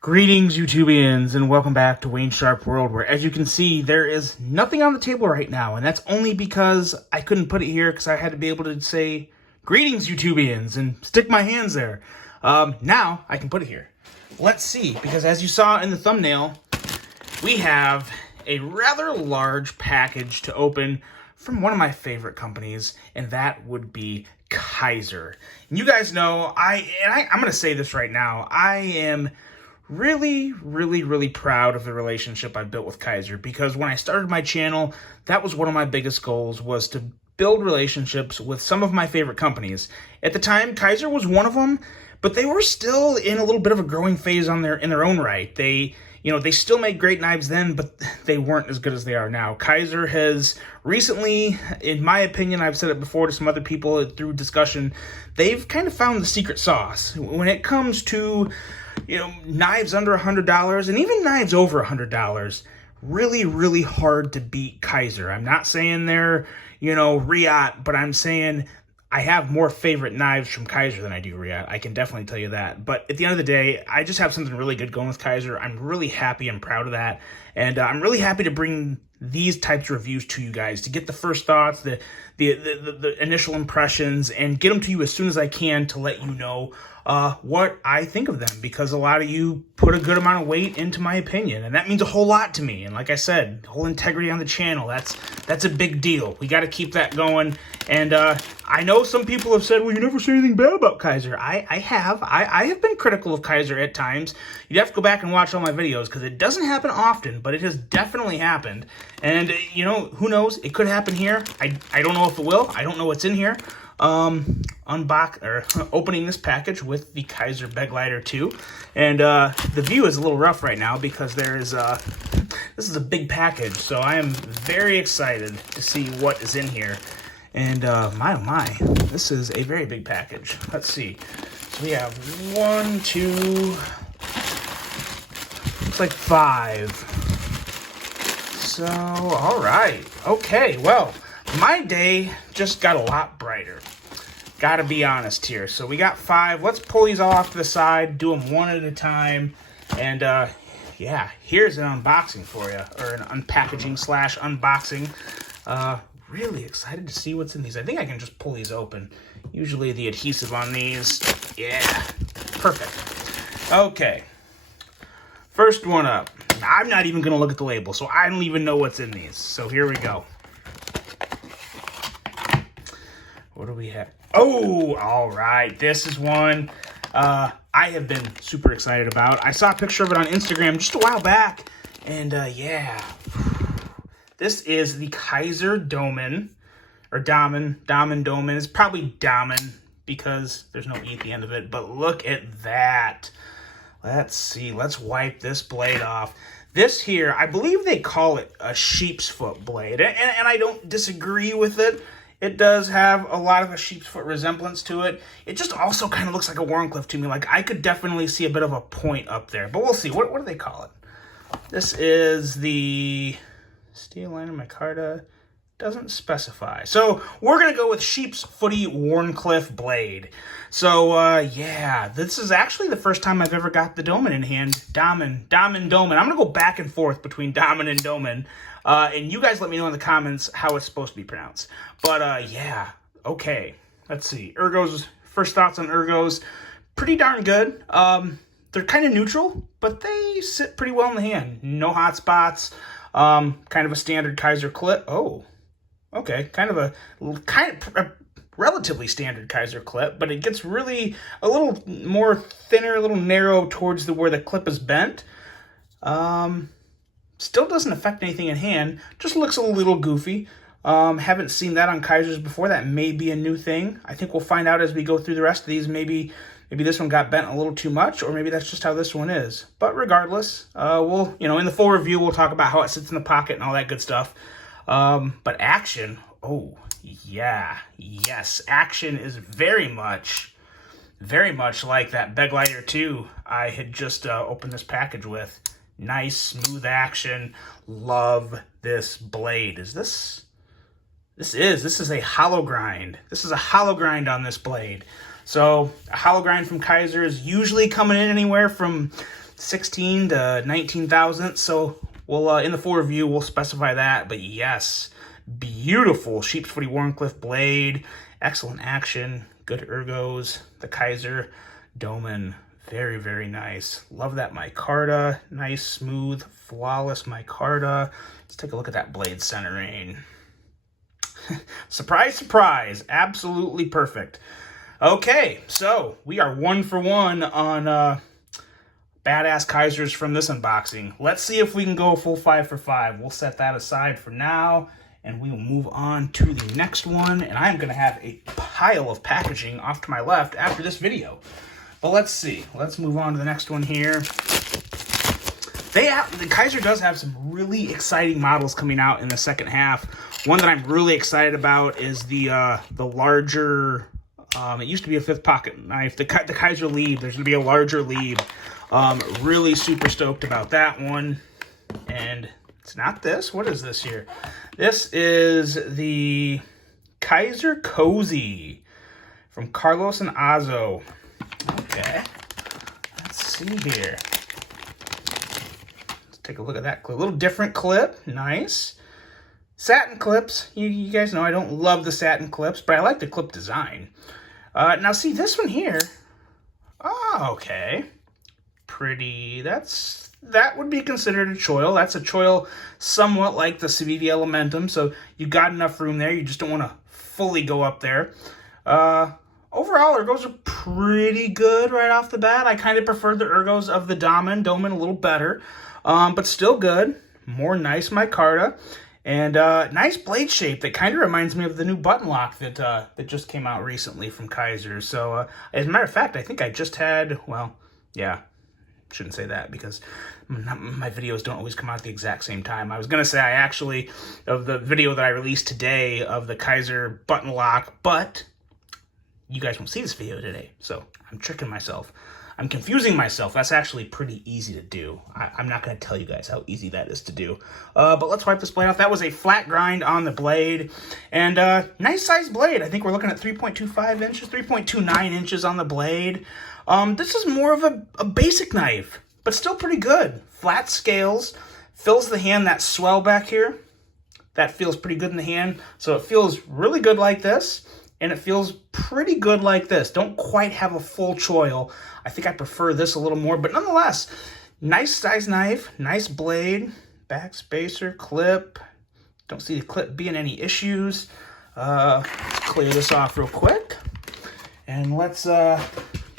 Greetings, YouTubians, and welcome back to Wayne Sharp World, where, as you can see, there is nothing on the table right now, and that's only because I couldn't put it here because I had to be able to say, Greetings, YouTubians, and stick my hands there. Now, I can put it here. Let's see, because as you saw in the thumbnail, we have a rather large package to open from one of my favorite companies, and that would be Kizer. And you guys know, I'm going to say this right now, I am really proud of the relationship I built with Kizer, because when I started my channel, that was one of my biggest goals, was to build relationships with some of my favorite companies. At the time, Kizer was one of them, but they were still in a little bit of a growing phase in their own right. They still made great knives then, but they weren't as good as they are now. Kizer has recently, in my opinion, I've said it before to some other people through discussion, they've kind of found the secret sauce when it comes to knives under $100 and even knives over $100. Really hard to beat Kizer. I'm not saying they're, Riot, but I'm saying I have more favorite knives from Kizer than I do Riot. I can definitely tell you that. But at the end of the day, I just have something really good going with Kizer. I'm really happy and proud of that. And I'm really happy to bring these types of reviews to you guys, to get the first thoughts, the initial impressions, and get them to you as soon as I can to let you know what I think of them, because a lot of you put a good amount of weight into my opinion, and that means a whole lot to me. And like I said, whole integrity on the channel, that's a big deal. We got to keep that going. And I know some people have said, well, you never say anything bad about Kizer. I have been critical of Kizer at times. You'd have to go back and watch all my videos, because it doesn't happen often, but it has definitely happened. And who knows, it could happen here. I don't know if it will. I don't know what's in here. Opening this package with the Kizer Begleiter 2, and the view is a little rough right now because this is a big package, so I am very excited to see what is in here. And my, this is a very big package. Let's see. So we have 1, 2, looks like 5. So, all right. Okay, well, my day just got a lot brighter. Gotta be honest here. So we got 5. Let's pull these all off to the side, do them one at a time. And yeah, here's an unboxing for you, or an unpackaging / unboxing. Really excited to see what's in these. I think I can just pull these open. Usually the adhesive on these, yeah, perfect. Okay, first one up. I'm not even gonna look at the label, so I don't even know what's in these. So here we go. What do we have? Oh, all right. This is one I have been super excited about. I saw a picture of it on Instagram just a while back, and yeah. This is the Kizer Domen, or Domen. It's probably Domen because there's no E at the end of it, but look at that. Let's see. Let's wipe this blade off. This here, I believe they call it a sheep's foot blade, and I don't disagree with it. It does have a lot of a sheep's foot resemblance to it. It just also kind of looks like a Wharncliffe to me. Like, I could definitely see a bit of a point up there, but we'll see. What do they call it? This is the steel liner micarta. Doesn't specify. So we're going to go with sheep's footy Wharncliffe blade. So, yeah, this is actually the first time I've ever got the Domen in hand. Domen. I'm going to go back and forth between Domen and Domen. And you guys let me know in the comments how it's supposed to be pronounced. But, yeah, okay. Let's see. Ergos, first thoughts on Ergos. Pretty darn good. They're kind of neutral, but they sit pretty well in the hand. No hot spots. Kind of a standard Kizer clip. Oh, okay. Kind of a relatively standard Kizer clip, but it gets really a little more thinner, a little narrow towards where the clip is bent. Still doesn't affect anything in hand. Just looks a little goofy. Haven't seen that on Kizers before. That may be a new thing. I think we'll find out as we go through the rest of these. Maybe this one got bent a little too much, or maybe that's just how this one is. But regardless, we'll, in the full review, we'll talk about how it sits in the pocket and all that good stuff. But action, oh, yeah, yes. Action is very much like that Begleiter 2 I had just opened this package with. Nice, smooth action. Love this blade. This is a hollow grind. This is a hollow grind on this blade. So a hollow grind from Kizer is usually coming in anywhere from 16 to 19 thousandths. So we'll in the full review we'll specify that. But yes, beautiful sheep's footy Wharncliffe blade, excellent action, good ergos. The Kizer Doman, very, very nice. Love that micarta, nice, smooth, flawless micarta. Let's take a look at that blade centering. Surprise, surprise, absolutely perfect. Okay, so we are 1 for 1 on badass Kizers from this unboxing. Let's see if we can go a full 5 for 5. We'll set that aside for now, and we will move on to the next one. And I'm going to have a pile of packaging off to my left after this video. But let's see. Let's move on to the next one here. The Kizer does have some really exciting models coming out in the second half. One that I'm really excited about is the larger, it used to be a 5th pocket knife, the Kizer Lieb. There's going to be a larger Lieb. Really super stoked about that one. And it's not this. What is this here? This is the Kizer Cozy from Carlos and Azo. Okay. Let's see here. Take a look at that clip. A little different clip. Nice. Satin clips. You guys know I don't love the satin clips, but I like the clip design. Now see this one here. Oh, okay. Pretty. That would be considered a choil. That's a choil somewhat like the Civivi Elementum, so you got enough room there. You just don't want to fully go up there. Overall, ergos are pretty good right off the bat. I kind of prefer the ergos of the Doman a little better. But still good. More nice micarta. And nice blade shape that kind of reminds me of the new button lock that just came out recently from Kizer. So, as a matter of fact, I think I just had, well, yeah, shouldn't say that because my videos don't always come out at the exact same time. I was going to say I actually, of the video that I released today of the Kizer button lock, but you guys won't see this video today. So, I'm tricking myself. I'm confusing myself. That's actually pretty easy to do. I'm not going to tell you guys how easy that is to do. But let's wipe this blade off. That was a flat grind on the blade. And nice size blade. I think we're looking at 3.25 inches, 3.29 inches on the blade. This is more of a basic knife, but still pretty good. Flat scales. Fills the hand, that swell back here. That feels pretty good in the hand. So it feels really good like this. And it feels pretty good like this. Don't quite have a full choil. I think I prefer this a little more, but nonetheless, nice size knife, nice blade, back spacer, clip. Don't see the clip being any issues. Let's clear this off real quick. And let's get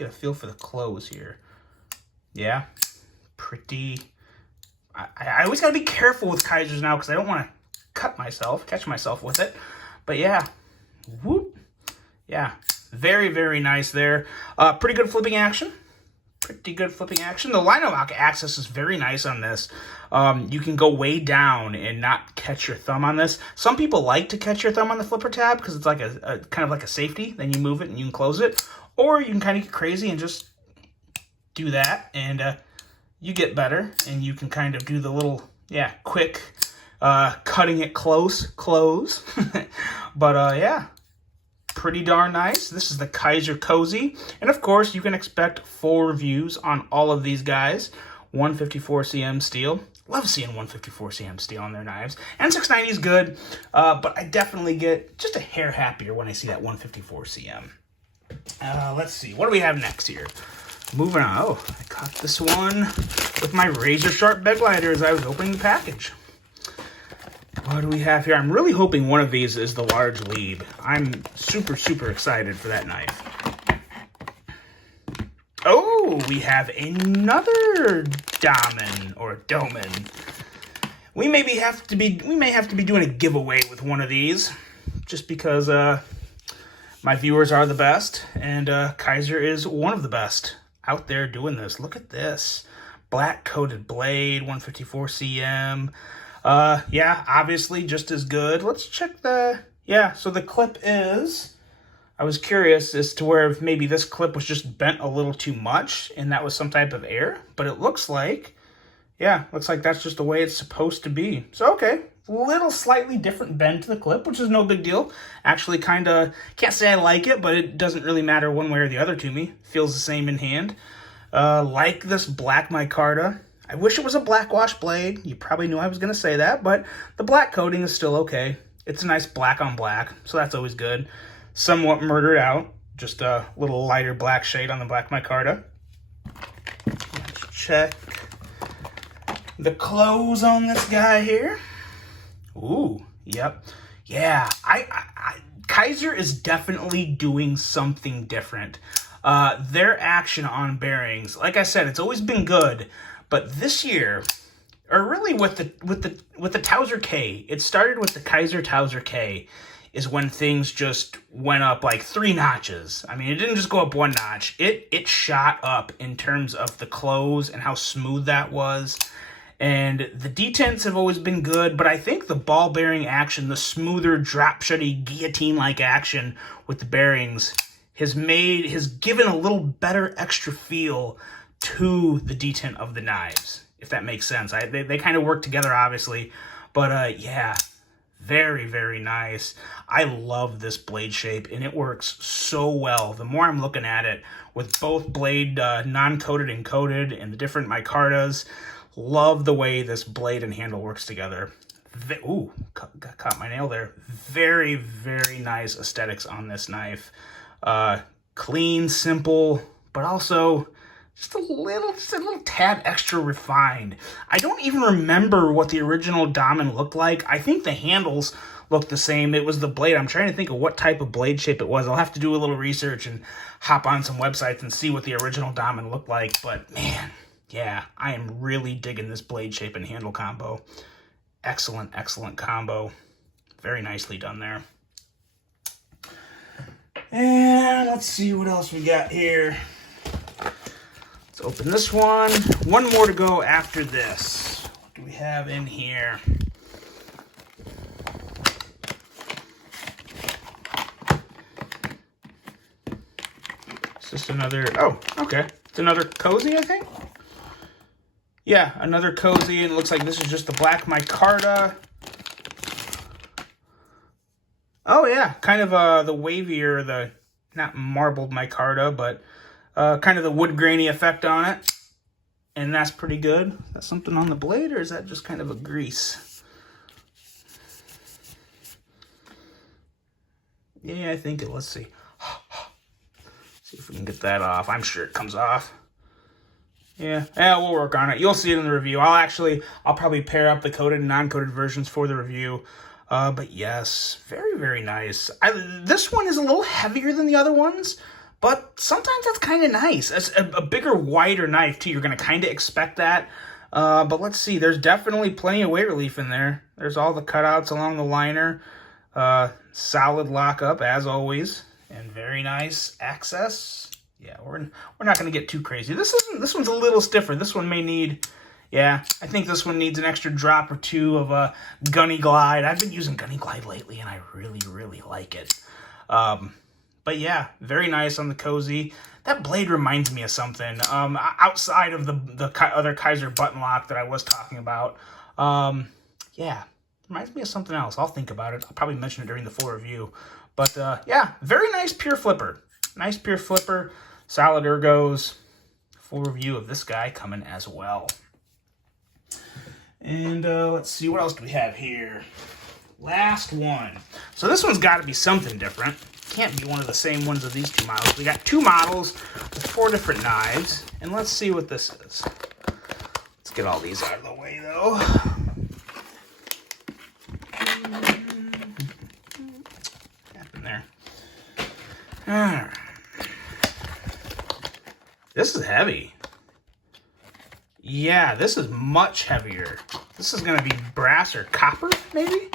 a feel for the close here. Yeah, pretty. I always gotta be careful with Kizers now because I don't want to catch myself with it. But yeah, whoop. Yeah, very, very nice there. Pretty good flipping action. The line of lock access is very nice on this. You can go way down and not catch your thumb on this. Some people like to catch your thumb on the flipper tab because it's like a kind of like a safety. Then you move it and you can close it. Or you can kind of get crazy and just do that. And you get better. And you can kind of do the little, quick cutting it close. But yeah. Pretty darn nice. This is the Kizer Cozy. And of course, you can expect full reviews on all of these guys. 154 cm steel. Love seeing 154 cm steel on their knives. And 690 is good, but I definitely get just a hair happier when I see that 154 cm. Let's see. What do we have next here? Moving on. Oh, I caught this one with my razor sharp bed glider as I was opening the package. What do we have here? I'm really hoping one of these is the large Lieb. I'm super, super excited for that knife. Oh, we have another Doman. We may have to be doing a giveaway with one of these, just because my viewers are the best, and Kizer is one of the best out there doing this. Look at this. Black coated blade, 154 cm. Yeah, obviously just as good. Let's check the, so the clip is, I was curious as to where if maybe this clip was just bent a little too much and that was some type of error, but it looks like, looks like that's just the way it's supposed to be. So, okay, little slightly different bend to the clip, which is no big deal. Actually kind of, can't say I like it, but it doesn't really matter one way or the other to me. Feels the same in hand. Like this black micarta. I wish it was a black wash blade. You probably knew I was going to say that, but the black coating is still okay. It's a nice black on black, so that's always good. Somewhat murdered out. Just a little lighter black shade on the black micarta. Let's check the close on this guy here. Ooh, yep. Yeah, Kizer is definitely doing something different. Their action on bearings, like I said, it's always been good, but this year, or really with the Towser K, it started with the Kizer Towser K, is when things just went up like 3 notches. I mean, it didn't just go up 1 notch. It shot up in terms of the close and how smooth that was. And the detents have always been good, but I think the ball bearing action, the smoother, drop-shutty, guillotine-like action with the bearings has given a little better extra feel to the detent of the knives, if that makes sense. They kind of work together, obviously, but yeah, very, very nice. I love this blade shape, and it works so well. The more I'm looking at it, with both blade non-coated and coated and the different micartas, love the way this blade and handle works together. Ooh, caught my nail there. Very, very nice aesthetics on this knife. Clean, simple, but also just a little tad extra refined. I don't even remember what the original Damen looked like. I think the handles looked the same. It was the blade. I'm trying to think of what type of blade shape it was. I'll have to do a little research and hop on some websites and see what the original Damen looked like. But man, yeah, I am really digging this blade shape and handle combo. Excellent, excellent combo. Very nicely done there. And let's see what else we got here. Let's open this one. One more to go after this. What do we have in here? Is this another... Oh, okay. It's another cozy, I think? Yeah, another cozy, and it looks like this is just the black micarta. Oh yeah, kind of the wavier, the not marbled micarta, but kind of the wood grainy effect on it. And that's pretty good. Is that something on the blade, or is that just kind of a grease? Yeah, I think it, let's see. See if we can get that off. I'm sure it comes off. Yeah, we'll work on it. You'll see it in the review. I'll probably pair up the coated and non-coated versions for the review. But yes, very, very nice. This one is a little heavier than the other ones, but sometimes that's kind of nice. It's a bigger, wider knife, too. You're going to kind of expect that. But let's see. There's definitely plenty of weight relief in there. There's all the cutouts along the liner. Solid lockup, as always. And very nice access. Yeah, we're not going to get too crazy. This one's a little stiffer. This one may need, yeah, I think this one needs an extra drop or two of a Gunny Glide. I've been using Gunny Glide lately, and I really, really like it. But yeah, very nice on the cozy. That blade reminds me of something. Outside of the other Kizer button lock that I was talking about. Yeah, reminds me of something else. I'll think about it. I'll probably mention it during the full review. But yeah, very nice pure flipper. Nice pure flipper. Solid ergos. Full review of this guy coming as well. And let's see, what else do we have here? Last one. So this one's got to be something different. Can't be one of the same ones of these two models. We got 2 models with 4 different knives. And let's see what this is. Let's get all these out of the way, though. Happened there. All right. This is heavy. Yeah, this is much heavier. This is going to be brass or copper, maybe?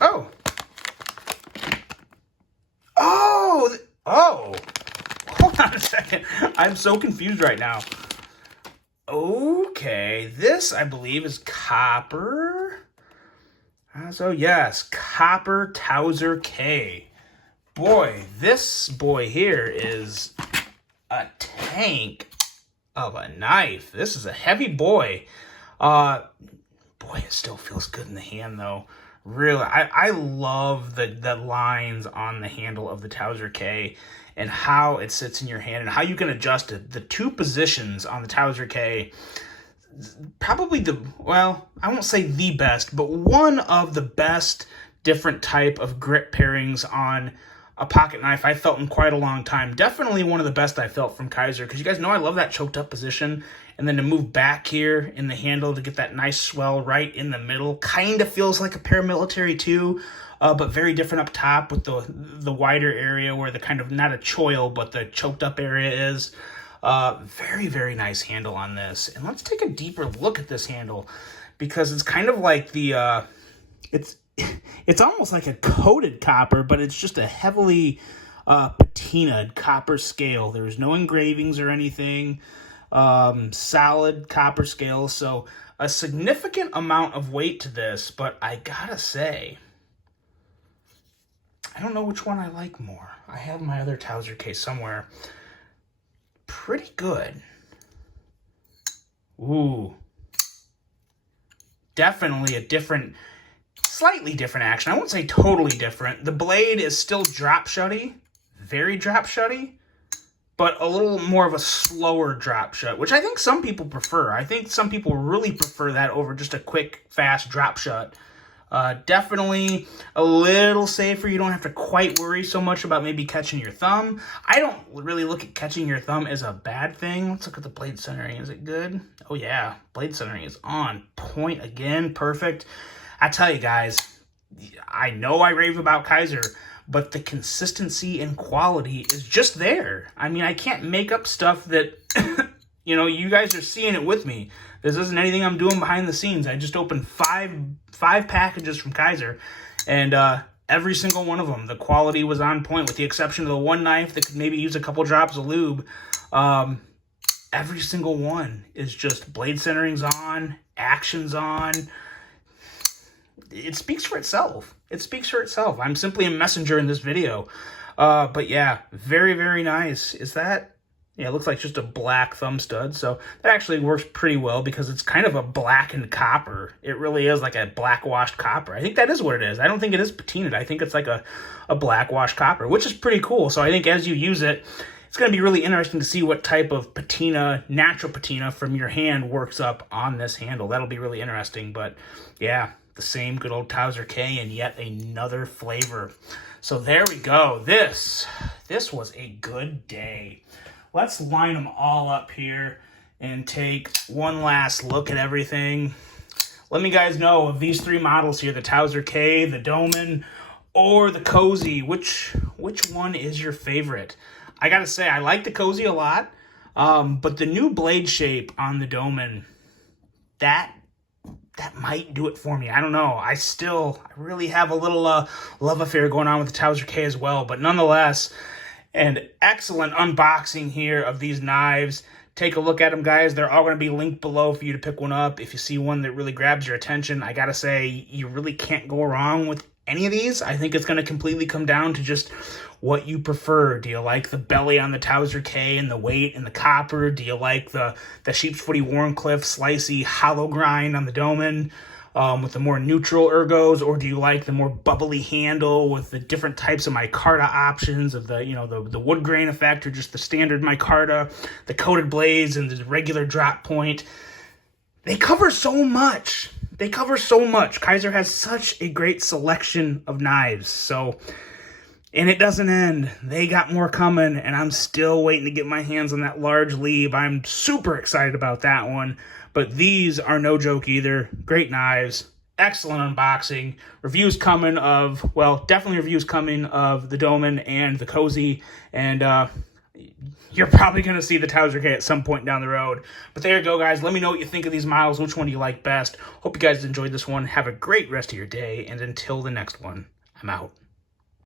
Oh. Oh! Oh! Hold on a second. I'm so confused right now. Okay, this, I believe, is copper. So, yes, copper Towser K. Boy, this boy here is a tank of a knife. This is a heavy boy. Boy, it still feels good in the hand, though. Really, I love the lines on the handle of the Towser K. and how it sits in your hand and how you can adjust it. The two positions on the Kizer K, probably I won't say the best, but one of the best different type of grip pairings on a pocket knife I felt in quite a long time. Definitely one of the best I felt from Kizer, because you guys know I love that choked up position, and then to move back here in the handle to get that nice swell right in the middle. Kind of feels like a paramilitary too, but very different up top with the wider area where the kind of, not a choil, but the choked up area is. Very, very nice handle on this. And let's take a deeper look at this handle, because it's kind of like the, it's almost like a coated copper, but it's just a heavily patinaed copper scale. There's no engravings or anything. Solid copper scale, so a significant amount of weight to this, but I gotta say, I don't know which one I like more. I have my other Kizer case somewhere. Pretty good. Ooh. Definitely a different, slightly different action. I won't say totally different. The blade is still drop shutty, very drop shutty, but a little more of a slower drop shut, which I think some people prefer. I think some people really prefer that over just a quick, fast drop shut. Definitely a little safer. You don't have to quite worry so much about maybe catching your thumb. I don't really look at catching your thumb as a bad thing. Let's look at the blade centering. Is it good? Oh yeah, blade centering is on point again. Perfect. I tell you guys, I know I rave about Kizer, but the consistency and quality is just there. I mean, I can't make up stuff that, you guys are seeing it with me. This isn't anything I'm doing behind the scenes. I just opened five packages from Kizer, and every single one of them, the quality was on point, with the exception of the one knife that could maybe use a couple drops of lube. Every single one is just blade centering's on, action's on. It speaks for itself. It speaks for itself. I'm simply a messenger in this video. But yeah, very, very nice. Is that... Yeah, it looks like just a black thumb stud, so that actually works pretty well because it's kind of a blackened copper. It really is like a black washed copper. I think that is what it is. I don't think it is patinaed. I think it's like a black washed copper, which is pretty cool. So I think as you use it, it's going to be really interesting to see what type of patina, natural patina from your hand works up on this handle. That'll be really interesting. But yeah, the same good old Kizer K and yet another flavor. So there we go. This was a good day. Let's line them all up here and take one last look at everything. Let me guys know of these three models here, the Kizer K, the Doman, or the Cozy, which one is your favorite? I gotta say, I like the Cozy a lot, but the new blade shape on the Doman, that might do it for me. I don't know. I really have a little love affair going on with the Kizer K as well, but nonetheless, an excellent unboxing here of these knives. Take a look at them, guys. They're all going to be linked below for you to pick one up. If you see one that really grabs your attention, I got to say, you really can't go wrong with any of these. I think it's going to completely come down to just what you prefer. Do you like the belly on the Kizer K and the weight and the copper? Do you like the sheep's footy Warncliffe slicey hollow grind on the Doman? With the more neutral ergos, or do you like the more bubbly handle with the different types of micarta options of the wood grain effect, or just the standard micarta, the coated blades and the regular drop point? They cover so much. Kizer has such a great selection of knives. So, and it doesn't end. They got more coming, and I'm still waiting to get my hands on that large leaf. I'm super excited about that one. But these are no joke either. Great knives. Excellent unboxing. Reviews coming of the Doman and the Cozy. And you're probably going to see the Kizer K at some point down the road. But there you go, guys. Let me know what you think of these models. Which one do you like best? Hope you guys enjoyed this one. Have a great rest of your day. And until the next one, I'm out.